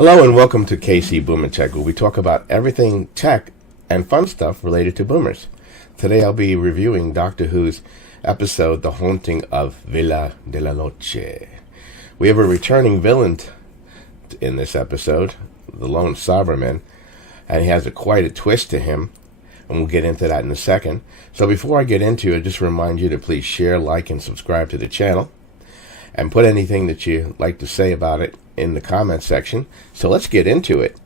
Hello and welcome to KC Boomer Tech, where we talk about everything tech and fun stuff related to boomers. Today I'll be reviewing Doctor Who's episode, The Haunting of Villa Diodati. We have a returning villain in this episode, the lone Cyberman, and he has quite a twist to him, and we'll get into that in a second. So before I get into it, just remind you to please share, like, and subscribe to the channel, and put anything that you like to say about it in the comment section. So let's get into it.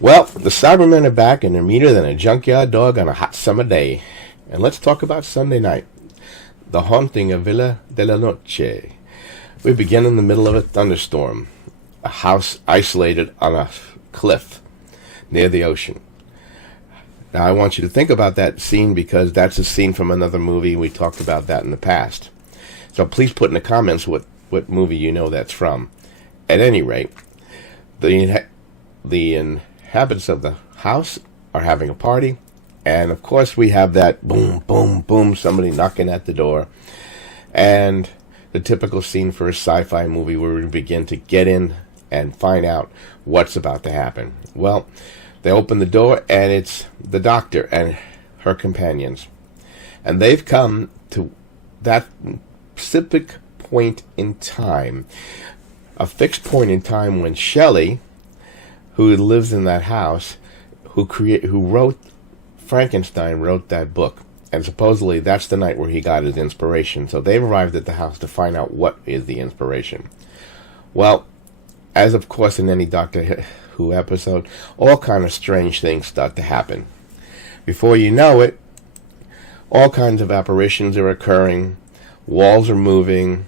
Well, the Cybermen are back and they're meaner than a junkyard dog on a hot summer day. And let's talk about Sunday night, the Haunting of Villa Diodati. We begin in the middle of a thunderstorm, a house isolated on a cliff near the ocean. Now, I want you to think about that scene because that's a scene from another movie. We talked about that in the past. So please put in the comments what movie you know that's from. At any rate, the inhabitants of the house are having a party. And, of course, we have that boom, boom, boom, somebody knocking at the door. And the typical scene for a sci-fi movie where we begin to get in and find out what's about to happen. Well, they open the door, and it's the doctor and her companions. And they've come to that specific point in time, a fixed point in time when Shelley, who lives in that house, who wrote Frankenstein, wrote that book. And supposedly that's the night where he got his inspiration. So they've arrived at the house to find out what is the inspiration. Well, as of course in any Doctor Who episode, all kind of strange things start to happen. Before you know it, all kinds of apparitions are occurring, walls are moving,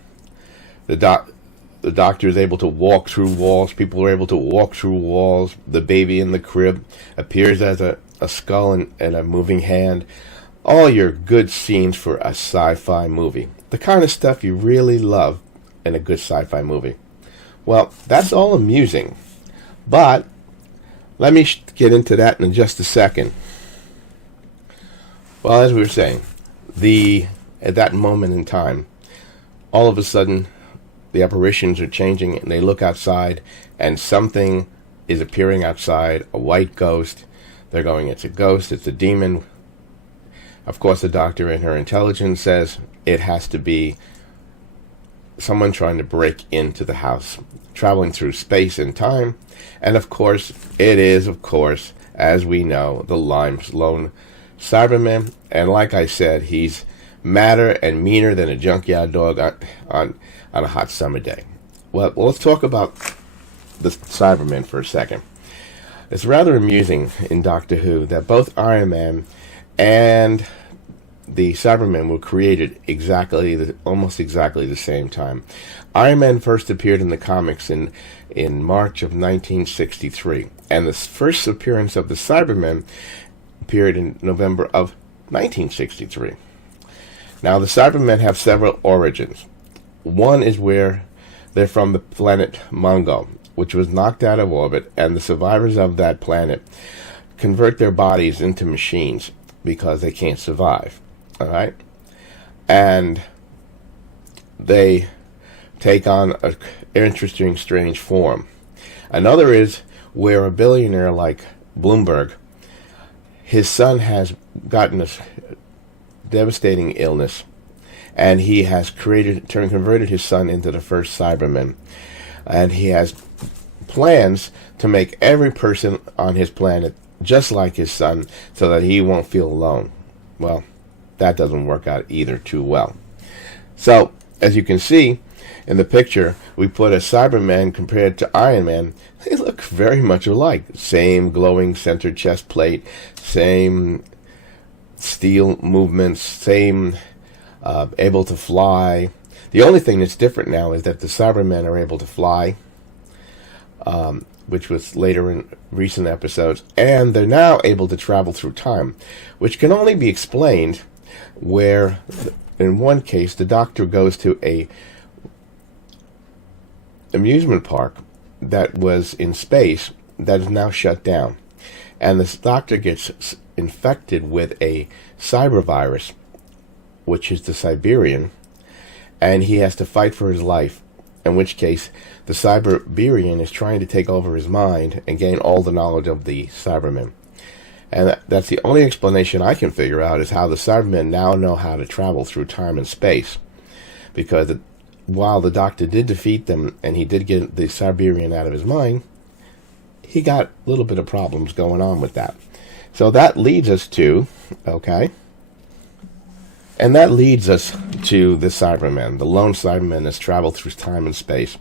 the doctor is able to walk through walls, people are able to walk through walls, the baby in the crib appears as a skull and a moving hand. All your good scenes for a sci-fi movie. The kind of stuff you really love in a good sci-fi movie. Well, that's all amusing. But let me get into that in just a second. Well, as we were saying, at that moment in time, all of a sudden, the apparitions are changing, and they look outside, and something is appearing outside, a white ghost. They're going, it's a ghost, it's a demon. Of course, the doctor in her intelligence says it has to be someone trying to break into the house, traveling through space and time. And of course, it is, as we know, the lone Cyberman. And like I said, he's madder and meaner than a junkyard dog on a hot summer day. Well, let's talk about the Cybermen for a second. It's rather amusing in Doctor Who that both Iron Man and the Cybermen were created almost exactly the same time. Iron Man first appeared in the comics in March of 1963, and the first appearance of the Cybermen appeared in November of 1963. Now, the Cybermen have several origins. One is where they're from the planet Mongo, which was knocked out of orbit, and the survivors of that planet convert their bodies into machines because they can't survive. All right? And they take on an interesting, strange form. Another is where a billionaire like Bloomberg, his son has gotten a devastating illness, and he has converted his son into the first Cyberman. And he has plans to make every person on his planet just like his son so that he won't feel alone. Well, that doesn't work out either too well. So, as you can see in the picture, we put a Cyberman compared to Iron Man. They look very much alike. Same glowing center chest plate, same steel movements, same able to fly. The only thing that's different now is that the Cybermen are able to fly, which was later in recent episodes, and they're now able to travel through time, which can only be explained where, in one case, the doctor goes to a amusement park that was in space that is now shut down, and the doctor gets infected with a cyber virus, which is the Siberian, and he has to fight for his life, in which case the Cyberian is trying to take over his mind and gain all the knowledge of the Cybermen. And that's the only explanation I can figure out, is how the Cybermen now know how to travel through time and space. Because while the Doctor did defeat them and he did get the Siberian out of his mind, he got a little bit of problems going on with that. So that leads us to, and that leads us to the Cyberman. The lone Cyberman has traveled through time and space.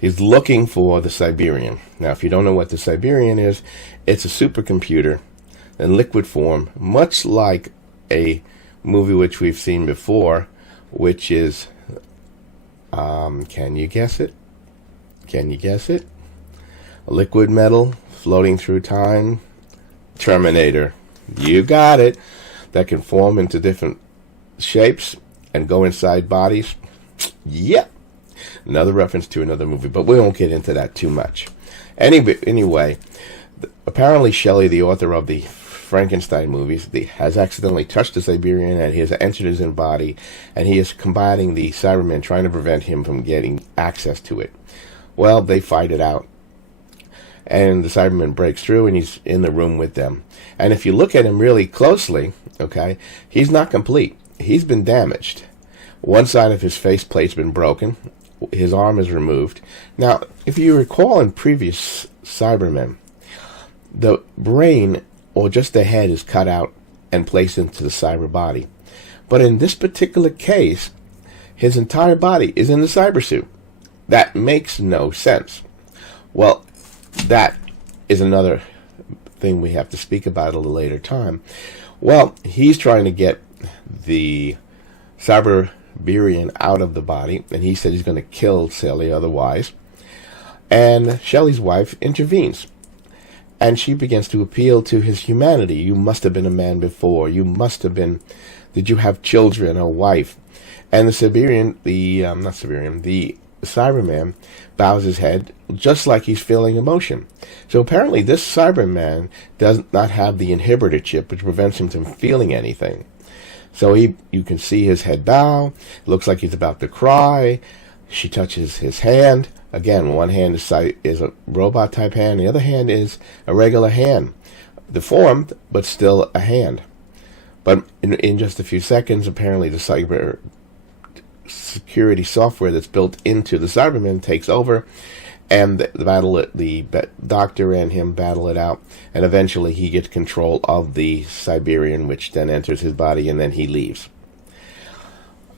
He's looking for the Siberian. Now, if you don't know what the Siberian is, it's a supercomputer in liquid form, much like a movie which we've seen before, which is, can you guess it? Can you guess it? A liquid metal floating through time. Terminator. You got it. That can form into different shapes and go inside bodies. Yep. Another reference to another movie, but we won't get into that too much. Anyway, apparently Shelley, the author of the Frankenstein movies, has accidentally touched the Siberian, and he has entered his own body, and he is combating the Cybermen, trying to prevent him from getting access to it. Well, they fight it out, and the Cyberman breaks through, and he's in the room with them. And if you look at him really closely, he's not complete. He's been damaged. One side of his faceplate's been broken. His arm is removed. Now, if you recall in previous Cybermen, the brain or just the head is cut out and placed into the cyber body. But in this particular case, his entire body is in the cyber suit. That makes no sense. Well, that is another thing we have to speak about at a later time. Well, he's trying to get the Cyberian out of the body, and he said he's going to kill Shelley otherwise. And Shelley's wife intervenes, and she begins to appeal to his humanity. You must have been a man before. You must have been. Did you have children, a wife? And the Cyberman bows his head, just like he's feeling emotion. So apparently this Cyberman does not have the inhibitor chip, which prevents him from feeling anything. So you can see his head bow. Looks like he's about to cry. She touches his hand. Again, one hand is a robot-type hand. The other hand is a regular hand. Deformed, but still a hand. But in just a few seconds, apparently the cyber security software that's built into the Cybermen takes over, and the Doctor and him battle it out, and eventually he gets control of the Siberian, which then enters his body, and then he leaves.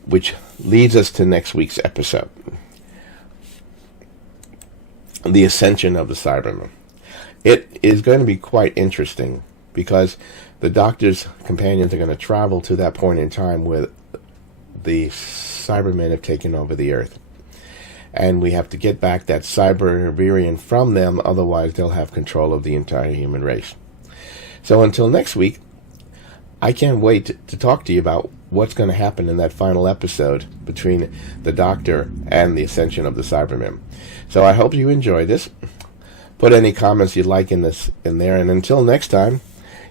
Which leads us to next week's episode. The Ascension of the Cybermen. It is going to be quite interesting, because the Doctor's companions are going to travel to that point in time where the Cybermen have taken over the Earth. And we have to get back that Siberian from them, otherwise they'll have control of the entire human race. So until next week, I can't wait to talk to you about what's going to happen in that final episode between the Doctor and the Ascension of the Cybermen. So I hope you enjoyed this. Put any comments you'd like in there, and until next time,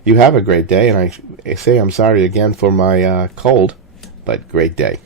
you have a great day, and I say I'm sorry again for my cold, but great day.